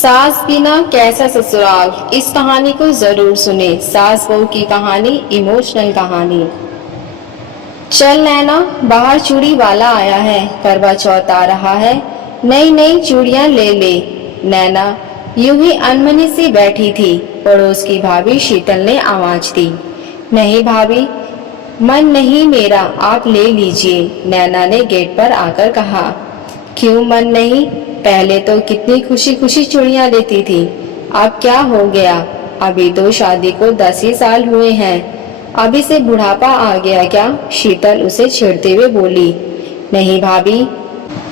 सास बिना कैसा ससुराल, इस कहानी को जरूर सुने। सास बहू की कहानी, इमोशनल कहानी। चल नैना, बाहर चूड़ी वाला आया है, करवा चौथ आ रहा है, नई नई चूड़ियां ले ले। नैना यूं ही अनमनी सी बैठी थी। पड़ोस की भाभी शीतल ने आवाज दी, नहीं भाभी, मन नहीं मेरा, आप ले लीजिए। नैना ने गेट पर आकर कहा, क्यों मन नहीं? पहले तो कितनी खुशी खुशी चूड़ियां लेती थी, अब क्या हो गया? अभी तो शादी को 10 ही साल हुए हैं, अभी से बुढ़ापा आ गया क्या? शीतल उसे छेड़ते हुए बोली, नहीं भाभी,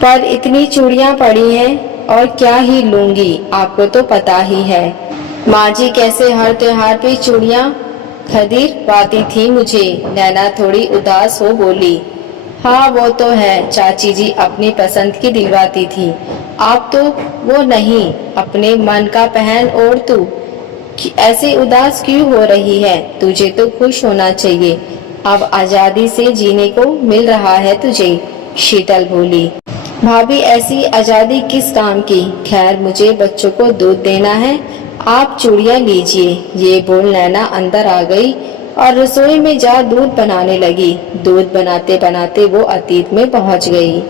पर इतनी चूड़ियां पड़ी हैं और क्या ही लूंगी, आपको तो पता ही है माँ जी कैसे हर त्योहार पे चूड़ियां खरीदवाती थी मुझे। नैना थोड़ी उदास हो बोली, हाँ वो तो है, चाची जी अपनी पसंद की दिलवाती थी, आप तो वो नहीं, अपने मन का पहन। और तू ऐसे उदास क्यों हो रही है? तुझे तो खुश होना चाहिए, अब आजादी से जीने को मिल रहा है तुझे। शीतल बोली, भाभी ऐसी आजादी किस काम की? खैर मुझे बच्चों को दूध देना है, आप चूड़ियां लीजिए। ये बोल नैना अंदर आ गई और रसोई में जा दूध बनाने लगी। दूध बनाते बनाते वो अतीत में पहुंच गई।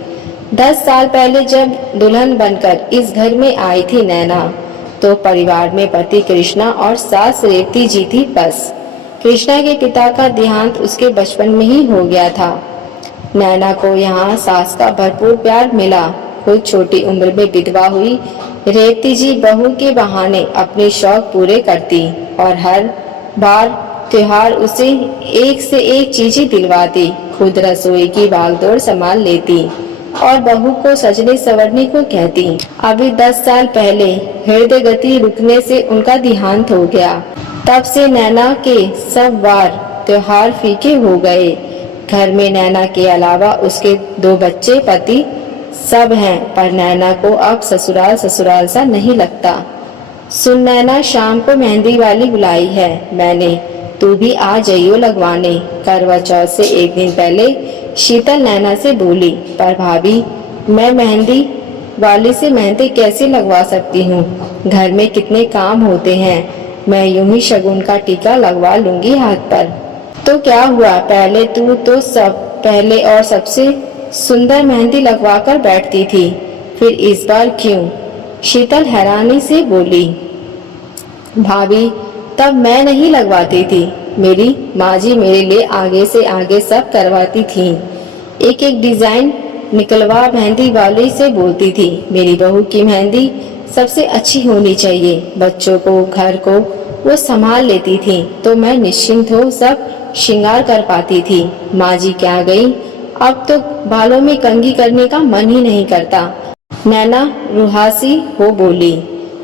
10 साल पहले जब दुल्हन बनकर इस घर में आई थी नैना, तो परिवार में पति कृष्णा और सास रेवती जी थी बस। कृष्णा के पिता का देहांत उसके बचपन में ही हो गया था। नैना को यहाँ सास का भरपूर प्यार मिला। खुद छोटी उम्र में विधवा हुई रेवती जी बहू के बहाने अपने शौक पूरे करती और हर बार त्योहार उसे एक से एक चीजें दिलवाती। खुद रसोई की भागदौड़ संभाल लेती और बहू को सजने संवरने को कहती। अभी 10 साल पहले हृदय गति रुकने से उनका देहांत हो गया। तब से नैना के सब वार त्योहार फीके हो गए। घर में नैना के अलावा उसके 2 बच्चे, पति सब हैं, पर नैना को अब ससुराल ससुराल सा नहीं लगता। सुन नैना, शाम को मेहंदी वाली बुलाई है मैंने, तू भी आ जाइयो लगवाने। करवा चौथ से एक दिन पहले शीतल नैना से बोली, पर भाभी, मैं मेहंदी वाली से मेहंदी कैसे लगवा सकती हूँ? घर में कितने काम होते हैं, मैं यूं ही शगुन का टीका लगवा लूंगी हाथ पर। तो क्या हुआ, पहले तू तो सब पहले और सबसे सुंदर मेहंदी लगवा कर बैठती थी, फिर इस बार क्यों? शीतल हैरानी से बोली, भाभी, तब मैं नहीं लगवाती थी, मेरी माँ जी मेरे लिए आगे से आगे सब करवाती थी। एक एक डिजाइन निकलवा मेहंदी वाली से बोलती थी, मेरी बहू की मेहंदी सबसे अच्छी होनी चाहिए। बच्चों को, घर को वो संभाल लेती थी, तो मैं निश्चिंत हो सब श्रृंगार कर पाती थी। माँ जी क्या गई, अब तो बालों में कंघी करने का मन ही नहीं करता। नैना रुहासी हो बोली,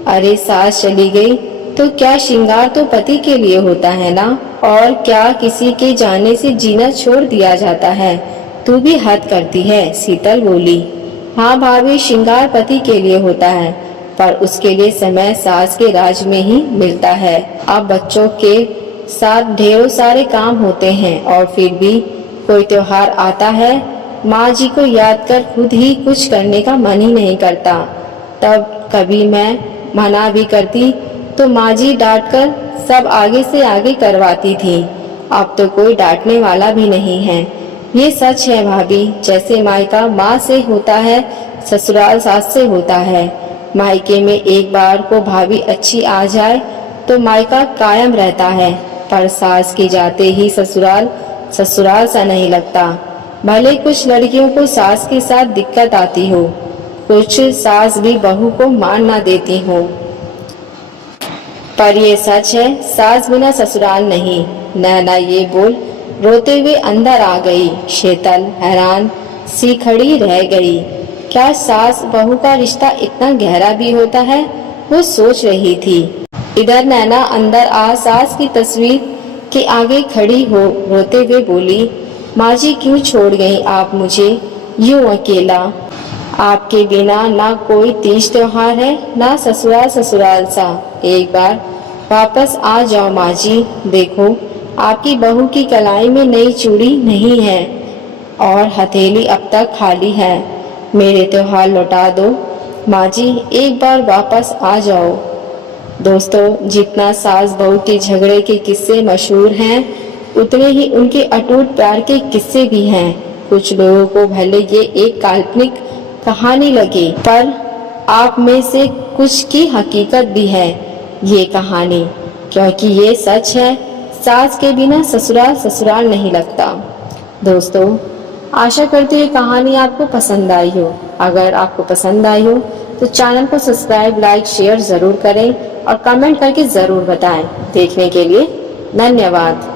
अरे सास चली गई तो क्या श्रृंगार तो पति के लिए होता है ना, और क्या किसी के जाने से जीना छोड़ दिया जाता है? तू भी हद करती है। शीतल बोली, हाँ भाभी, श्रृंगार पति के लिए होता है, पर उसके लिए समय सास के राज में ही मिलता है। अब बच्चों के साथ ढेरों सारे काम होते हैं, और फिर भी कोई त्योहार आता है, माँ जी को याद कर खुद ही कुछ करने का मन ही नहीं करता। तब कभी मैं मना भी करती तो माँ जी डांट कर सब आगे से आगे करवाती थी। अब तो कोई डांटने वाला भी नहीं है। ये सच है भाभी, जैसे मायका माँ से होता है, ससुराल सास से होता है। मायके में एक बार को भाभी अच्छी आ जाए तो मायका कायम रहता है, पर सास के जाते ही ससुराल ससुराल सा नहीं लगता। भले कुछ लड़कियों को सास के साथ दिक्कत आती हो, कुछ सास भी बहू को मान ना देती हो, पर ये सच है, सास बिना ससुराल नहीं। नैना ये बोल रोते हुए अंदर आ गई। शीतल हैरान सी खड़ी रह गई। क्या सास बहू का रिश्ता इतना गहरा भी होता है? वो सोच रही थी। इधर नैना अंदर आ सास की तस्वीर के आगे खड़ी हो रोते हुए बोली, माँ जी क्यों छोड़ गई आप मुझे यूं अकेला? आपके बिना ना कोई तीज त्योहार है, ना ससुराल ससुराल सा। एक बार वापस आ जाओ माँ जी, देखो आपकी बहू की कलाई में नई चूड़ी नहीं है और हथेली अब तक खाली है। मेरे त्योहार लौटा दो, माँ जी एक बार वापस आ जाओ। दोस्तों, जितना सास बहू के झगड़े के किस्से मशहूर हैं, उतने ही उनके अटूट प्यार के किस्से भी हैं। कुछ लोगों को भले ये एक काल्पनिक कहानी लगे, पर आप में से कुछ की हकीकत भी है ये कहानी, क्योंकि ये सच है, सास के बिना ससुराल ससुराल नहीं लगता। दोस्तों, आशा करती हूँ ये कहानी आपको पसंद आई हो। अगर आपको पसंद आई हो तो चैनल को सब्सक्राइब, लाइक, शेयर जरूर करें और कमेंट करके जरूर बताएं। देखने के लिए धन्यवाद।